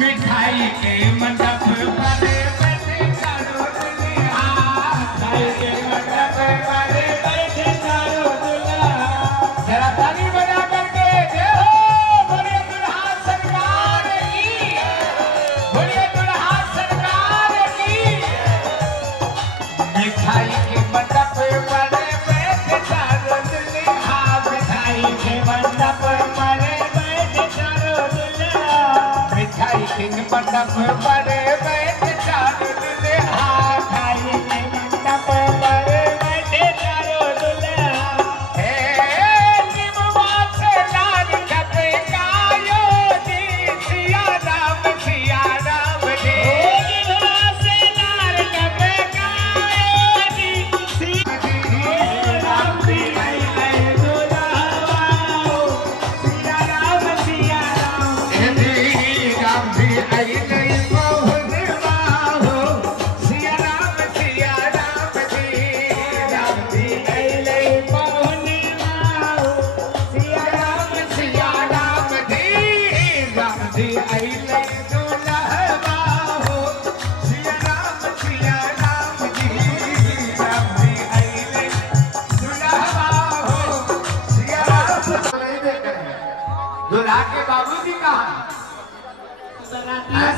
मिठाई के मंडप पर बैठे चारों दुल्हा, मिठाई के मंडप पर बैठे चारों दुल्हा। जरा ताली बजा करके जय हो बोलिए दुल्हा सरकार की, बोलिए दुल्हा सरकार की। मिठाई के मंडप पर बैठे चारों दुल्हा, मिठाई के मंडप पर बैठे चारों दुल्हा, मिठाई के मंडप पर बैठे चारों दुल्हा, मिठाई के मंडप पर बैठे चारों दुल्हा। हे निमवा से लाल टपकायो जी, सिया राम जी। निमवा से लाल टपकायो जी, सिया राम जी आए दुल्हा, सिया राम सिया राम। राम जी आई गई बहुनवा हो, सिया राम जी। राम जी आई गई बहुनवा हो, सिया राम जी। राम जी आई गई दुल्हवा हो, सिया राम जी। राम जी आई गई दुल्हवा हो, सिया राम। दुल्हा के बाबूजी कहाँ?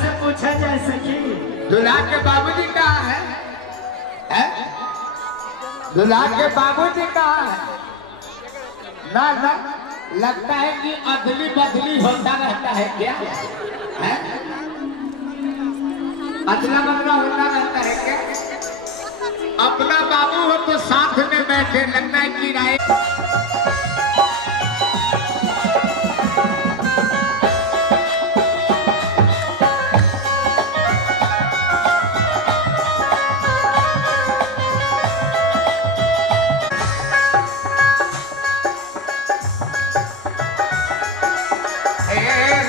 से पूछा जा सके दुल्हा के बाबूजी कहाँ है? दुल्हा के बाबूजी कहाँ है? ना ना लगता है कि अदली बदली होता रहता है क्या? है? अदला बदला होता रहता है क्या? अपना बाबू हो तो साथ में बैठे, लगता है कि राय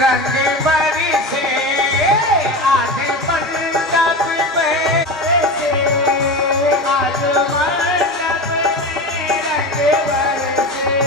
रंग बरी से आज मंडप में, आज मंडप में रंग बरसे।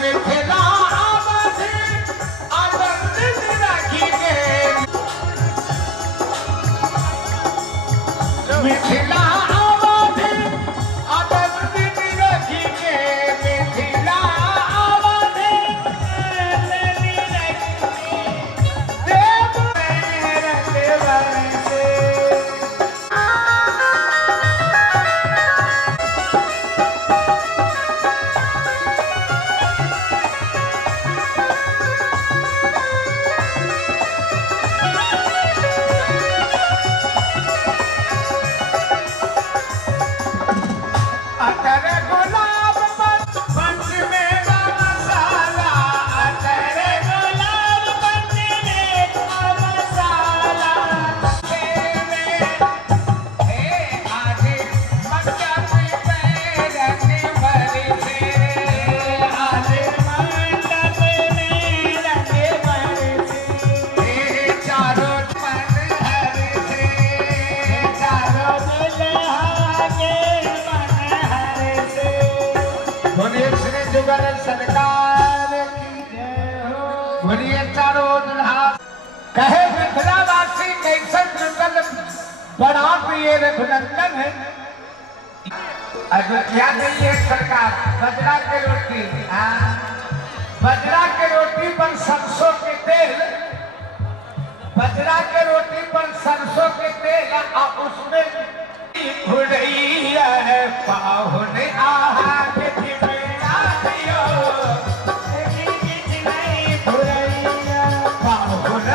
मिथिला आबाद आनंद राखी के, मिथिला आबाद आनंद राखी के, मिथिला आबाद देव रंग बरसे। अतर गुलाब पंच में मसाला, अतर गुलाब पंच में मसाला। आज मंडप में रंग बरसे, आज मंडप में रंग बरसे। चारों मन हरसे, चारों दुल्हा के बोलिए श्री जुगल सरकार की जय हो, बोलिए चारों दुल्हा। कहे मिथिलावासी कैसन जुगल बड़ा प्रिय रघुनंदन है। क्या नहीं है सरकार? बजरा के रोटी, बजरा के रोटी पर सरसों के तेल, बजरा के रोटी पर सरसों के तेल और उसमें भुलैया है पाहुन आहा के जिमेरा दियो, किछ नहीं भुलैया पाहुन,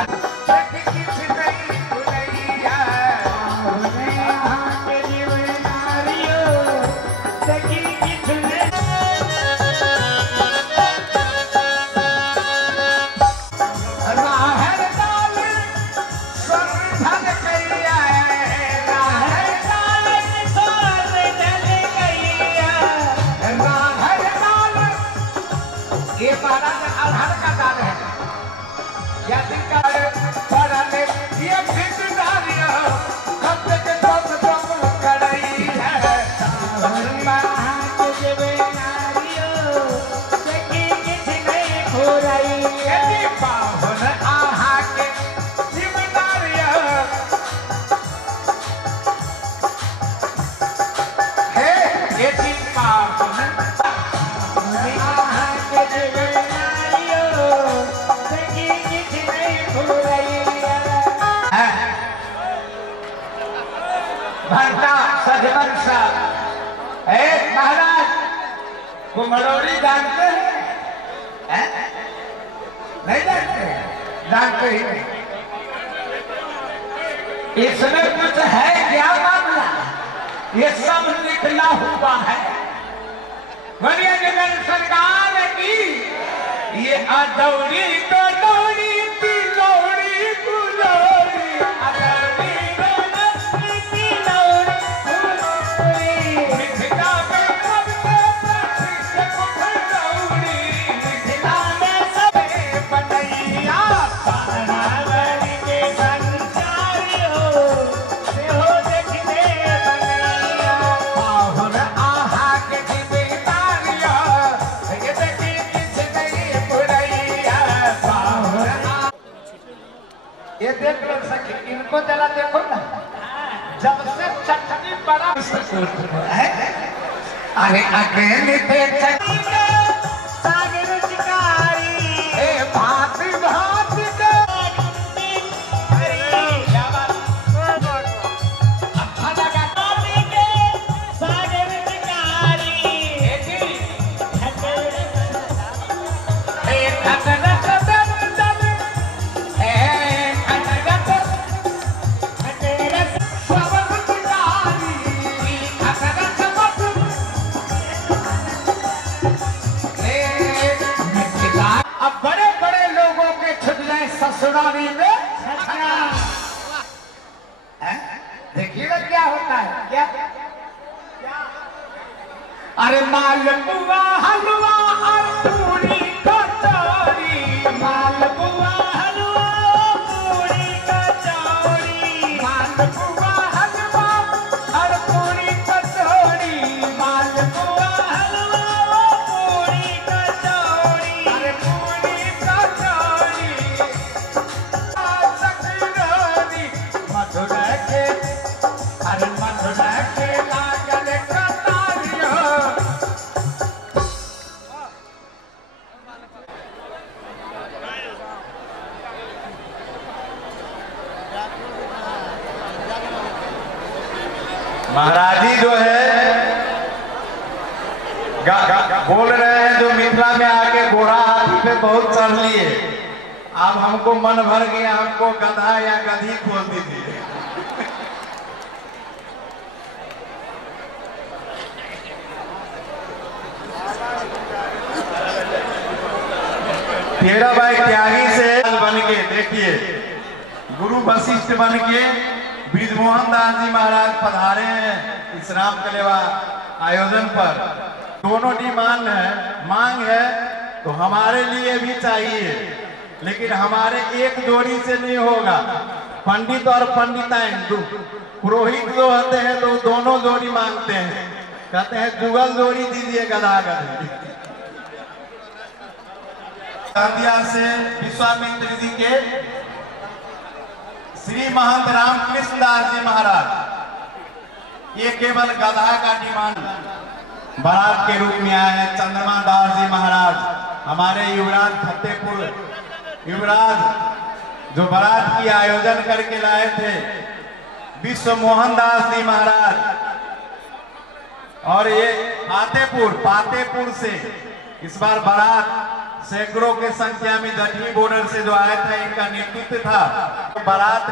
किछ नहीं भुलैया पाहुन आहा के जिमेरा दियो, किछ नहीं। राहर दाल संधन कैया है, राहर दाल महाराज कुमरौली जानते हैं? नहीं जानते? जानते ही नहीं। इसमें कुछ है क्या मामला? ये सब निकला हुआ है। बोलिए निकल सरकार की ये अदौरी तो दौड़ी की लौड़ी गुलौड़ी अदौरी तो दौड़ी की लौड़ी गुलौड़ी मिथिला में सबसे प्रसिद्ध कुठलौड़ी मिथिला में सबसे बनैया बारावरी के संचारी हो से हो देखने बनैया पाहुन आहा के जिम्मेदारिया ये देखी किस नहीं बुरैया पाहुन ये देख लो सखी इनको जरा देखो ना जब से चटनी बड़ा है अरे अकेले थे चटनी के सागर शिकारी ए भांति भांति के अरे क्या बात अच्छा लगा भांति के सागर शिकारी ए जी ए खतरा खतरा अब बड़े बड़े लोगों के छुट जाए ससुराली में देखिएगा क्या होता है क्या अरे मालपुआ हलवा और पूरी कचौड़ी मालपुआ हलवा पूरी कचौड़ी मालपुआ हलवा और पूरी कचौड़ी मालपुआ हलवा पूरी कचौड़ी अरे पूरी कचौड़ी सकरोरी मधुरा के अरे मधुरा के लागल कतारियो महाराज जी जो है बोल रहे हैं जो मिथिला में आके घोड़ा हाथी पे बहुत चढ़ लिए अब हमको मन भर गया हमको गधा या गधी खोल दीजिए तेरा भाई त्यागी से बन के देखिए गुरु वशिष्ठ बन के ब्रिजमोहन दास जी महाराज पधारे हैं इस राम कलेवा आयोजन पर। दोनों मांग है तो हमारे लिए भी चाहिए लेकिन हमारे एक जोड़ी से नहीं होगा। पंडित और पंडिताइन पुरोहित जो होते हैं तो दोनों जोड़ी मांगते हैं, कहते हैं जुगल जोड़ी दीजिए गधा गधी। से विश्वामित्र जी के श्री महंत रामकृष्ण दास जी महाराज ये केवल गधा का डिमांड बारात के रूप में आए हैं। चंद्रमा दास जी महाराज हमारे युवराज फतेहपुर युवराज जो बारात की आयोजन करके लाए थे विश्व मोहन दास जी महाराज और ये पातेपुर से इस बार बारात सैकड़ों के संख्या में दक्षिणी बॉर्डर से जो आया था इनका नेतृत्व था। बारात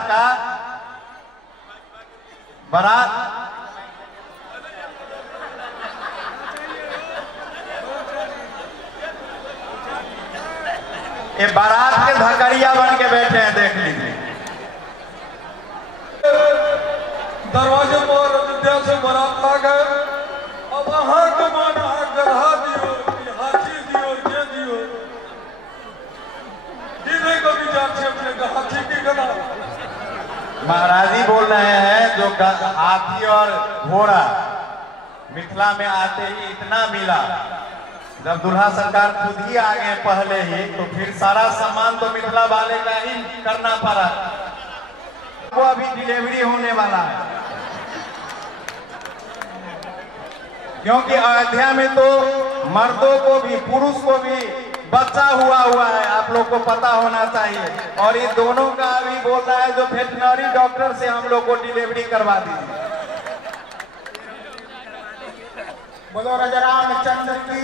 ये बारात के धकरिया बन के बैठे हैं, देख लीजिए। दरवाजे पर अयोध्या से बारात ला गए। अब अहाँ के मन अहाँ गधा दियो कि हाथी दियो के दियो ई नहीं को विचार छै महाराज जी बोल रहे हैं जो हाथी और घोड़ा मिथिला में आते ही इतना मिला, जब दूल्हा सरकार खुद ही आ गए पहले ही, तो फिर सारा सामान तो मिथिला वाले का ही करना पड़ा। वो अभी डिलीवरी होने वाला है, क्योंकि अयोध्या में तो मर्दों को भी पुरुष को भी बच्चा हुआ है, आप लोग को पता होना चाहिए। और ये दोनों का अभी बोल रहा है जो वेटनरी डॉक्टर से हम लोग को डिलीवरी करवा दीजिए। बोलो राजा रामचंद्र की।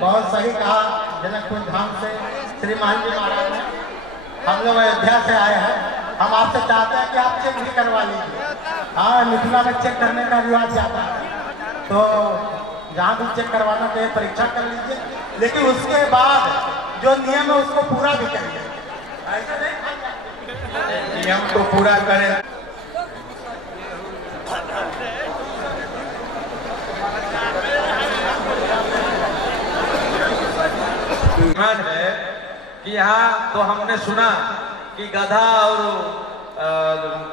बहुत सही कहा जनकपुर धाम से श्रीमान जी महाराज ने। हम लोग अयोध्या से आए हैं, हम आपसे चाहते हैं कि आप चेक भी करवा लीजिए। हाँ, मिथिला में चेक करने का रिवाज ज्यादा है, तो जहाँ भी चेक करवाना चाहिए परीक्षा कर लीजिए, लेकिन उसके बाद जो नियम है उसको पूरा भी करिए। ऐसा नहीं नियम तो पूरा करें। है कि यहाँ तो हमने सुना कि गधा और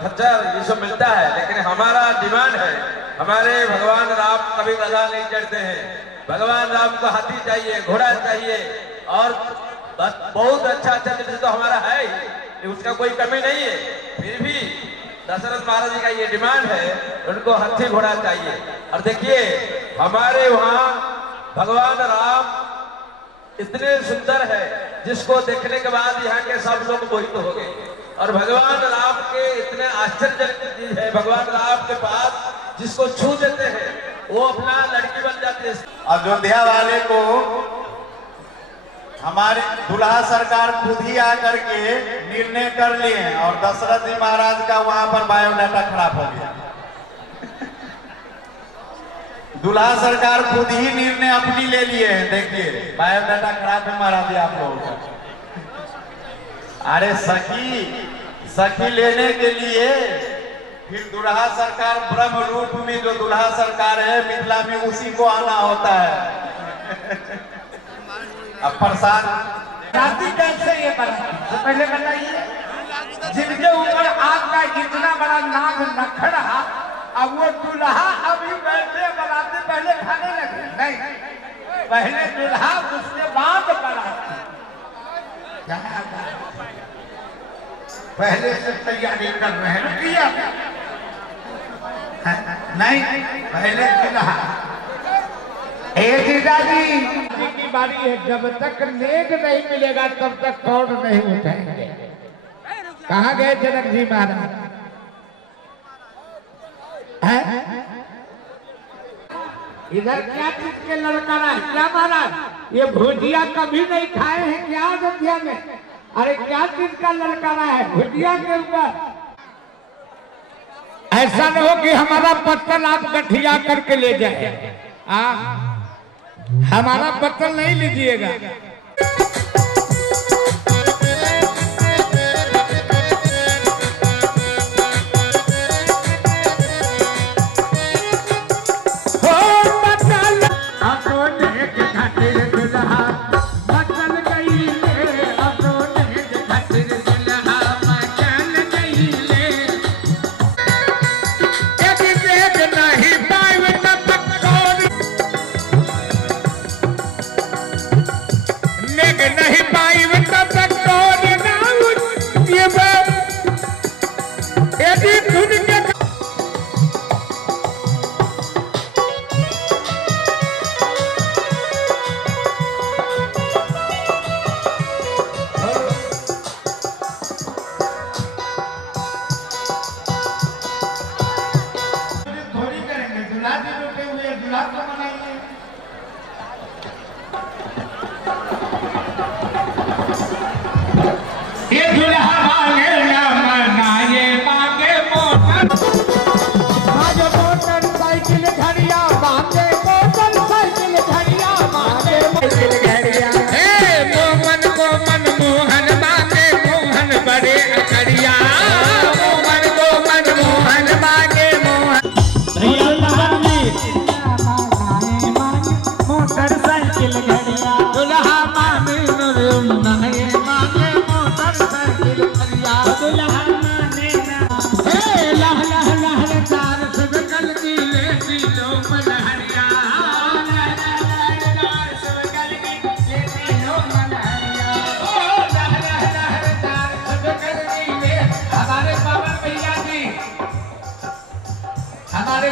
खच्चर ये सब मिलता है, लेकिन हमारा डिमांड है, हमारे भगवान राम कभी गधा नहीं चढ़ते हैं, भगवान राम को हाथी चाहिए, घोड़ा चाहिए, और बहुत अच्छा चित्र तो हमारा है ही, उसका कोई कमी नहीं है। फिर भी दशरथ महाराज जी का ये डिमांड है, उनको हाथी घोड़ा चाहिए। और देखिए हमारे वहाँ भगवान राम इतने सुंदर है जिसको देखने के बाद यहाँ के सब लोग मोहित हो गए। और भगवान राम के इतने आश्चर्यजनक चीज है, भगवान राम के पास जिसको छू देते हैं वो अपना लड़की बन जाती है। अयोध्या वाले को हमारे दूल्हा सरकार खुद ही आकर के निर्णय कर लिए, और दशरथ जी महाराज का वहां पर बायोडाटा खराब हो गया। दूल्हा सरकार खुद ही निर्णय अपनी ले लिए हैं। देखिए बायोडाटा खराब है महाराज जी आप लोगों का। अरे सखी लेने के लिए फिर दूल्हा सरकार ब्रह्म रूप में जो दूल्हा सरकार है मिथिला में उसी को आना होता है। अब प्रसाद शादी कैसे ये बना, तो पहले बताइए। जिनके ऊपर आपका इतना बड़ा नाग नखड़ा, अब वो दूल्हा अभी बैठे बनाते पहले खाने लगे नहीं, पहले दूल्हा उसके बाद बनाते, पहले से तैयारी कर रहे हैं किया नहीं, पहले दूल्हा। दादी की बारी है, जब तक नेक नहीं मिलेगा तब तक कौन नहीं उठाएंगे। कहाँ गए जनक जी महाराज? इधर क्या चीज के लड़का है क्या महाराज? ये भुजिया कभी नहीं खाए हैं क्या अयोध्या में? अरे क्या चीज का लड़का है भुजिया के ऊपर? ऐसा न हो कि हमारा पत्तल आप गठिया करके ले जाए। हमारा पत्तल नहीं लीजिएगा।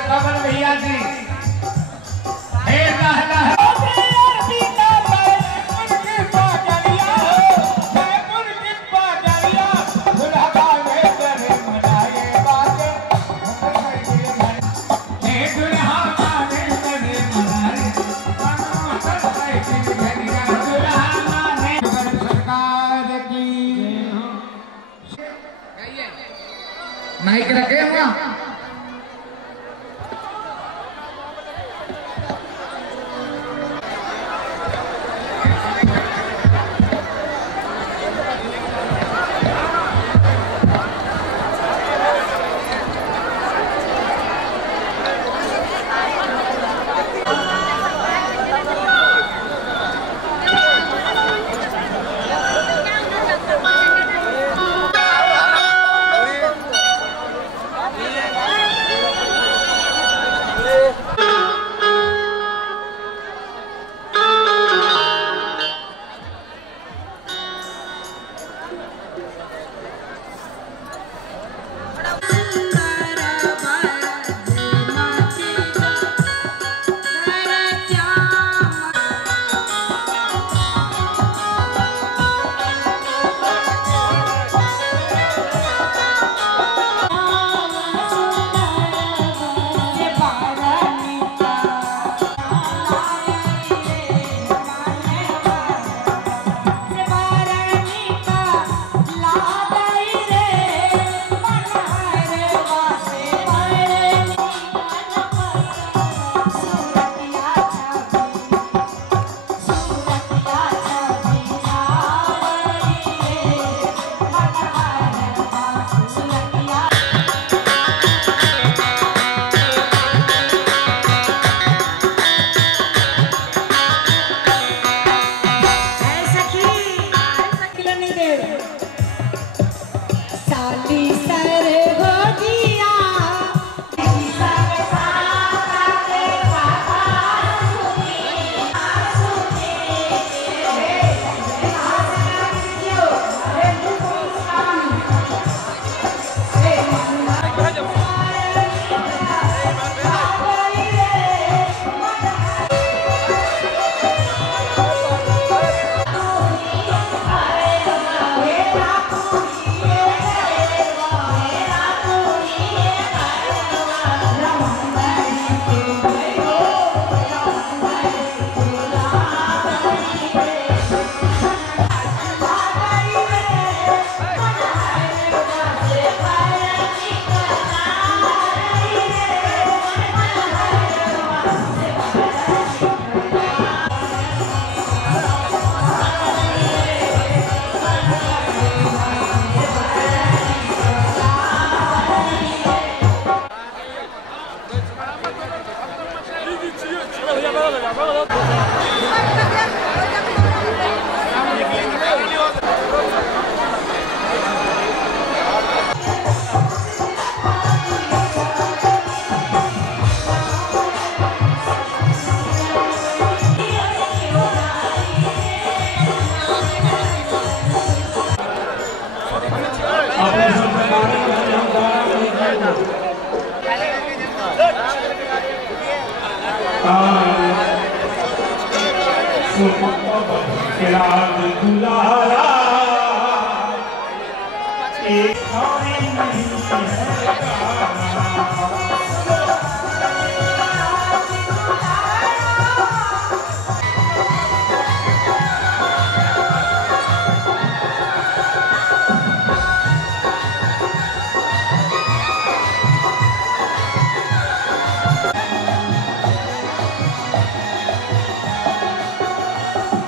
पवन भैया जी हे लहला माइक रखे वहाँ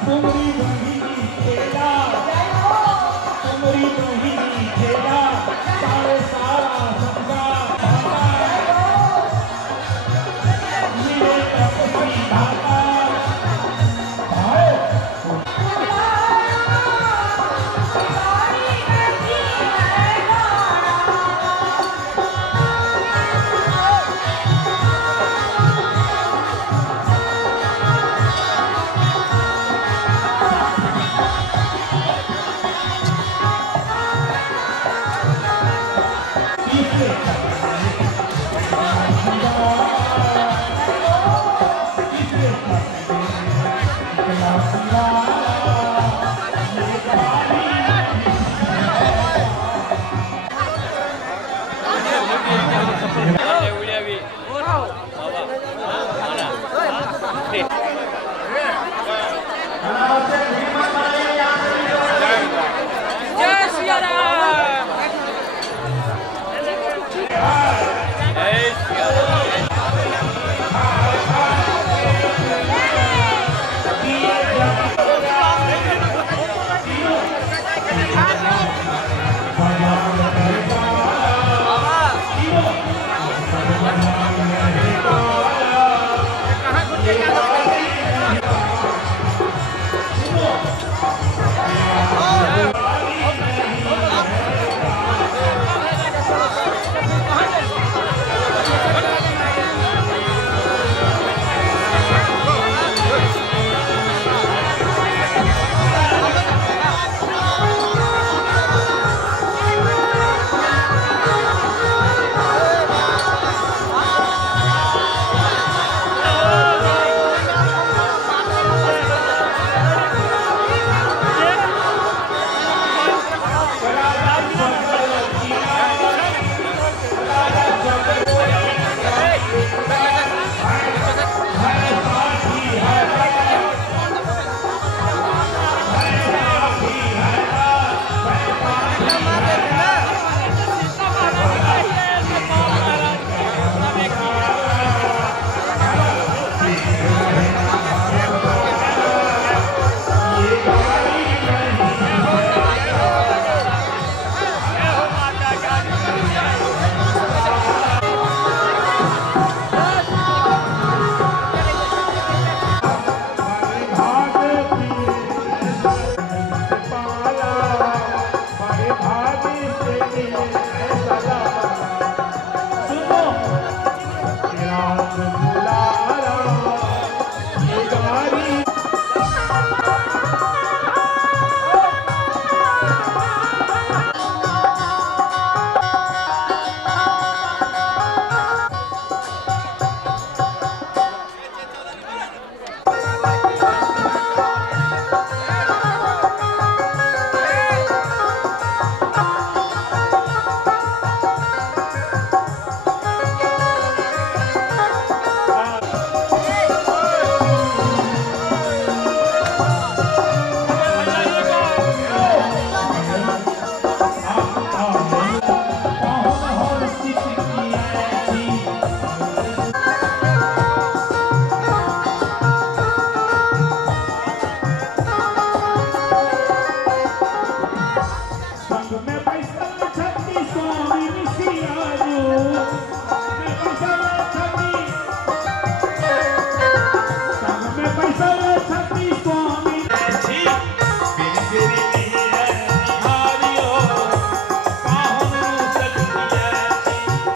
Somebody प्रभु